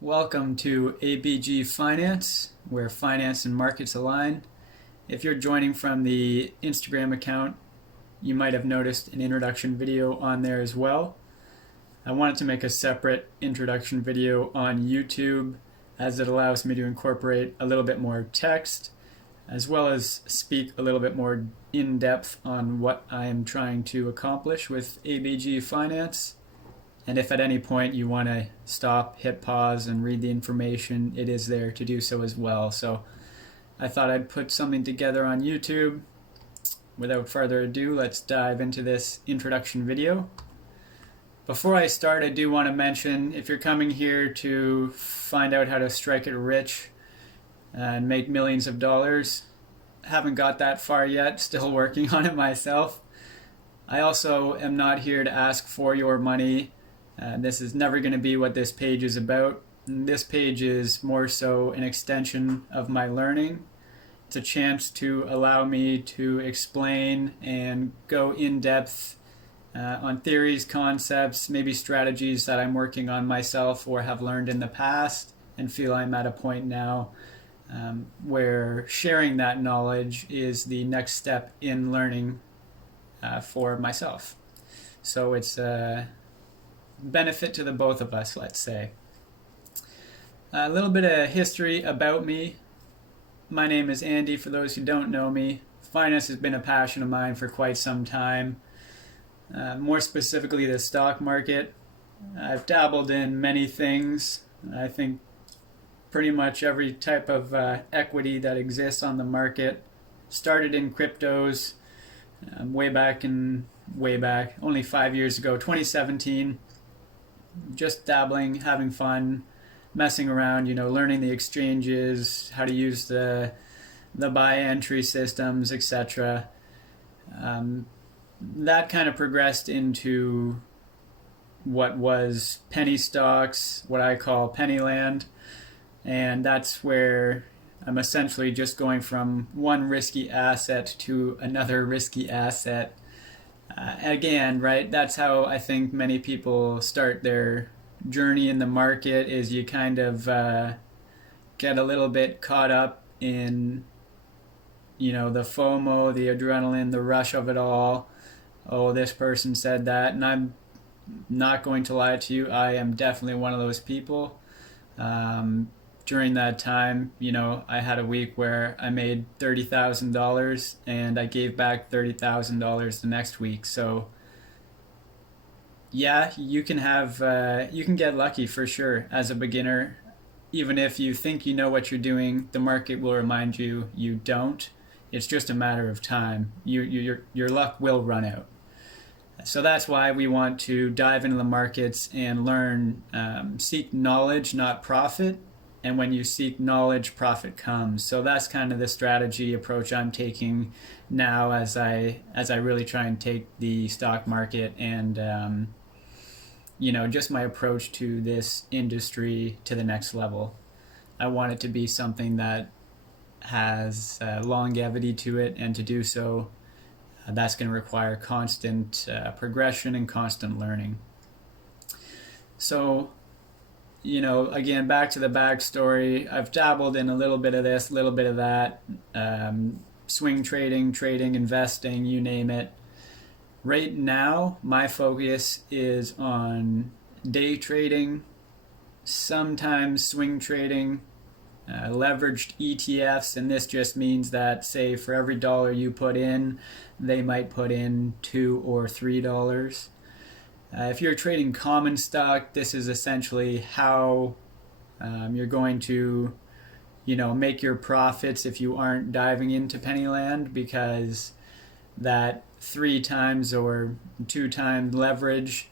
Welcome to ABGFinance, where finance and markets align. If you're joining from the Instagram account, you might have noticed an introduction video on there as well. I wanted to make a separate introduction video on YouTube as it allows me to incorporate a little bit more text as well as speak a little bit more in depth on what I am trying to accomplish with ABG Finance. And if at any point you want to stop, hit pause, and read the information, it is there to do so as well. So I thought I'd put something together on YouTube. Without further ado, let's dive into this introduction video. Before I start, I do want to mention, if you're coming here to find out how to strike it rich and make millions of dollars, haven't got that far yet, still working on it myself. I also am not here to ask for your money. This is never going to be what this page is about. This page is more so an extension of my learning. It's a chance to allow me to explain and go in depth on theories, concepts, maybe strategies that I'm working on myself or have learned in the past, and feel I'm at a point now where sharing that knowledge is the next step in learning for myself. So it's a benefit to the both of us, let's say. A little bit of history about me. My name is Andy, for those who don't know me. Finance has been a passion of mine for quite some time. More specifically, the stock market. I've dabbled in many things. I think pretty much every type of equity that exists on the market. Started in cryptos way back, only 5 years ago, 2017. Just dabbling, having fun, messing around, learning the exchanges, how to use the buy entry systems, etc. That kind of progressed into what was penny stocks, what I call penny land, and that's where I'm essentially just going from one risky asset to another risky asset. Again, right, that's how I think many people start their journey in the market, is you kind of get a little bit caught up in, the FOMO, the adrenaline, the rush of it all. Oh, this person said that, and I'm not going to lie to you, I am definitely one of those people. During that time, I had a week where I made $30,000 and I gave back $30,000 the next week. So yeah, you can get lucky for sure as a beginner. Even if you think you know what you're doing, the market will remind you you don't. It's just a matter of time. Your luck will run out. So that's why we want to dive into the markets and learn, seek knowledge, not profit. And when you seek knowledge, profit comes. So that's kind of the strategy approach I'm taking now as I really try and take the stock market and just my approach to this industry to the next level. I want it to be something that has longevity to it, and to do so, that's going to require constant progression and constant learning. So, again, back to the backstory. I've dabbled in a little bit of this, a little bit of that, swing trading, investing, you name it. Right now, my focus is on day trading, sometimes swing trading, leveraged ETFs, and this just means that, say, for every dollar you put in, they might put in $2 or $3. If you're trading common stock, this is essentially how you're going to, make your profits if you aren't diving into Pennyland, because that 3 times or 2 times leverage,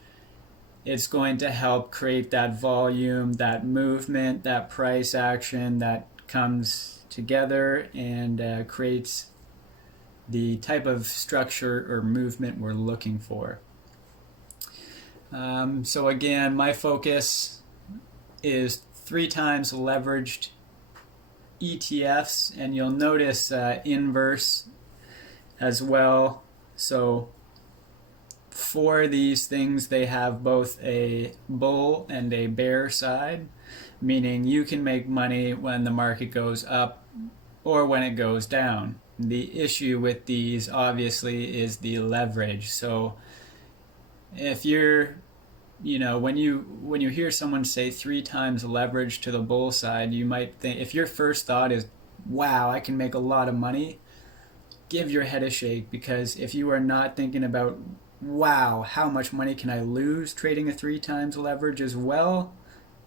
it's going to help create that volume, that movement, that price action that comes together and creates the type of structure or movement we're looking for. So again, my focus is 3 times leveraged ETFs, and you'll notice inverse as well. So for these things, they have both a bull and a bear side, meaning you can make money when the market goes up or when it goes down. The issue with these obviously is the leverage. So if you're, when you hear someone say 3 times leverage to the bull side, you might think, if your first thought is, wow, I can make a lot of money, give your head a shake, because if you are not thinking about, wow, how much money can I lose trading a 3 times leverage as well,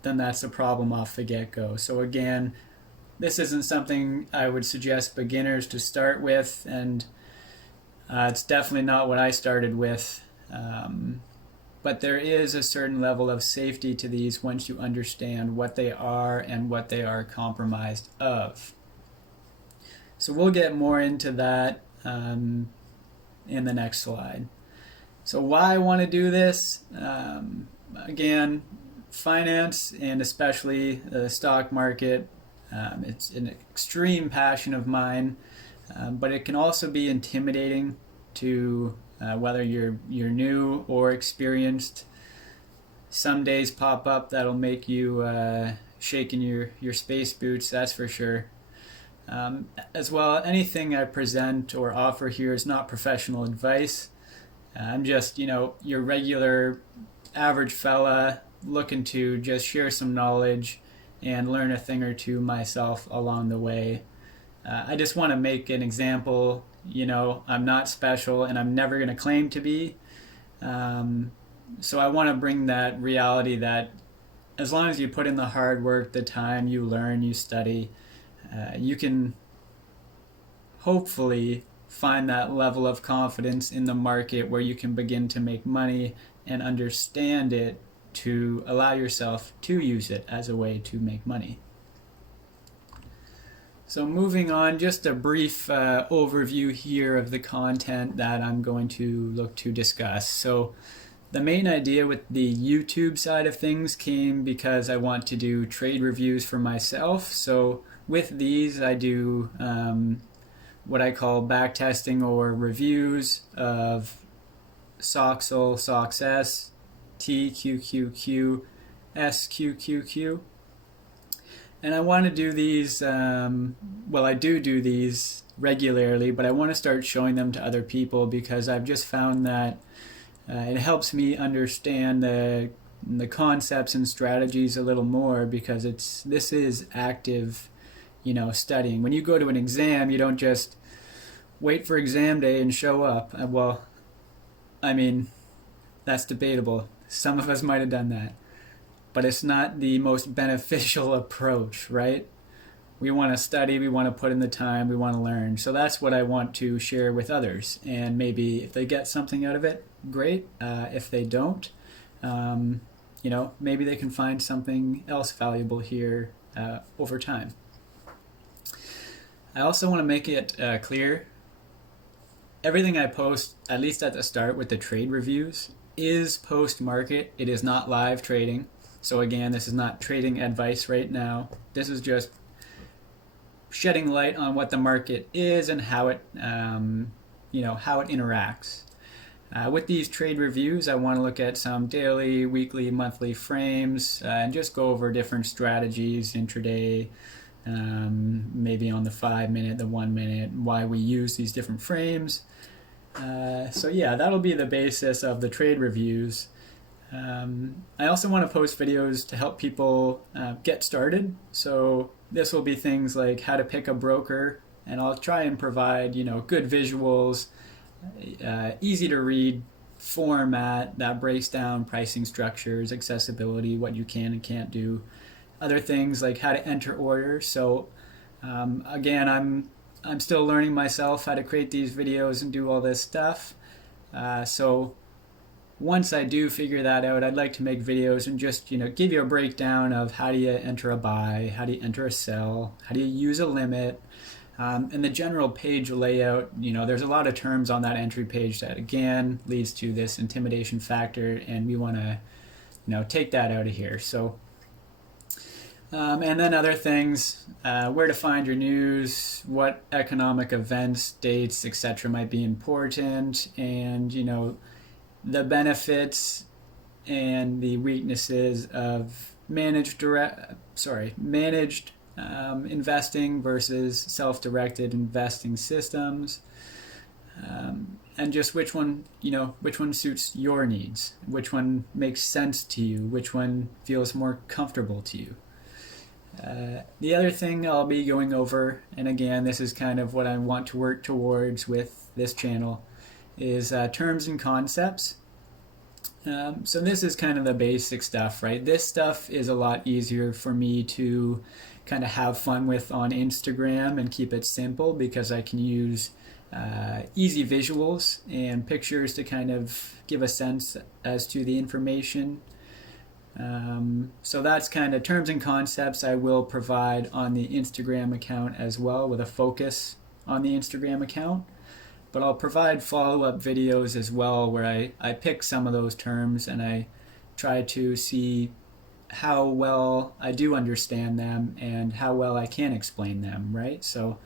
then that's a problem off the get-go. So again, this isn't something I would suggest beginners to start with, and it's definitely not what I started with. But there is a certain level of safety to these once you understand what they are and what they are compromised of. So we'll get more into that in the next slide. So why I want to do this? Again, finance and especially the stock market, it's an extreme passion of mine, but it can also be intimidating to whether you're new or experienced. Some days pop up that'll make you shake in your space boots, that's for sure. As well, anything I present or offer here is not professional advice. I'm just, your regular average fella looking to just share some knowledge and learn a thing or two myself along the way. I just want to make an example. I'm not special and I'm never going to claim to be. So I want to bring that reality that as long as you put in the hard work, the time, you learn, you study, you can hopefully find that level of confidence in the market where you can begin to make money and understand it to allow yourself to use it as a way to make money. So moving on, just a brief overview here of the content that I'm going to look to discuss. So the main idea with the YouTube side of things came because I want to do trade reviews for myself. So with these, I do what I call backtesting or reviews of SOXL, SOXS, TQQQ, SQQQ. And I want to do these, I do these regularly, but I want to start showing them to other people because I've just found that it helps me understand the concepts and strategies a little more, because this is active, studying. When you go to an exam, you don't just wait for exam day and show up. That's debatable. Some of us might have done that. But it's not the most beneficial approach, right? We want to study, we want to put in the time, we want to learn. So that's what I want to share with others. And maybe if they get something out of it, great. If they don't, maybe they can find something else valuable here over time. I also want to make it clear, everything I post, at least at the start with the trade reviews, is post-market. It is not live trading. So again, this is not trading advice right now. This is just shedding light on what the market is and how it, how it interacts. With these trade reviews, I want to look at some daily, weekly, monthly frames and just go over different strategies intraday, maybe on the 5-minute, the 1-minute, why we use these different frames. That'll be the basis of the trade reviews. I also want to post videos to help people get started. So this will be things like how to pick a broker, and I'll try and provide, good visuals, easy to read format that breaks down pricing structures, accessibility, what you can and can't do. Other things like how to enter orders. So again, I'm still learning myself how to create these videos and do all this stuff. So once I do figure that out, I'd like to make videos and just, give you a breakdown of how do you enter a buy, how do you enter a sell, how do you use a limit, and the general page layout. There's a lot of terms on that entry page that, again, leads to this intimidation factor, and we want to, take that out of here. So, and then other things, where to find your news, what economic events, dates, etc. might be important, and, the benefits and the weaknesses of managed investing versus self-directed investing systems, and just which one suits your needs, which one makes sense to you, which one feels more comfortable to you. The other thing I'll be going over, and again, this is kind of what I want to work towards with this channel, is terms and concepts. So this is kind of the basic stuff, right? This stuff is a lot easier for me to kind of have fun with on Instagram and keep it simple, because I can use easy visuals and pictures to kind of give a sense as to the information. So that's kind of terms and concepts I will provide on the Instagram account as well, with a focus on the Instagram account. But I'll provide follow-up videos as well, where I pick some of those terms and I try to see how well I do understand them and how well I can explain them, right? So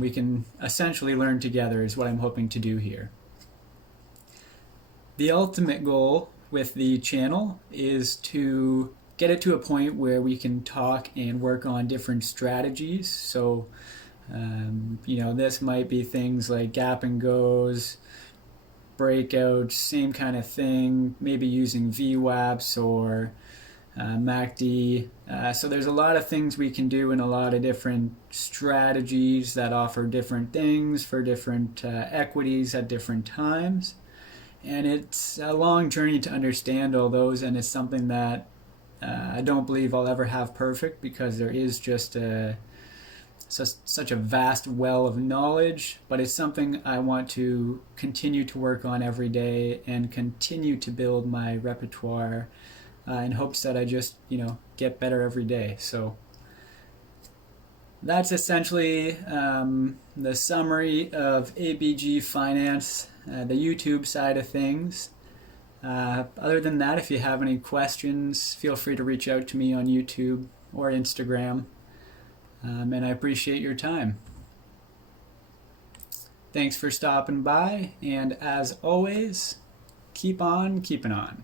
we can essentially learn together is what I'm hoping to do here. The ultimate goal with the channel is to get it to a point where we can talk and work on different strategies. So this might be things like gap and goes, breakouts, same kind of thing, maybe using VWAPs or MACD. So there's a lot of things we can do and a lot of different strategies that offer different things for different equities at different times. And it's a long journey to understand all those, and it's something that I don't believe I'll ever have perfect, because there is just such a vast well of knowledge, but it's something I want to continue to work on every day and continue to build my repertoire in hopes that I just, get better every day. So that's essentially the summary of ABGFinance, the YouTube side of things. Other than that, if you have any questions, feel free to reach out to me on YouTube or Instagram. And I appreciate your time. Thanks for stopping by, and as always, keep on keeping on.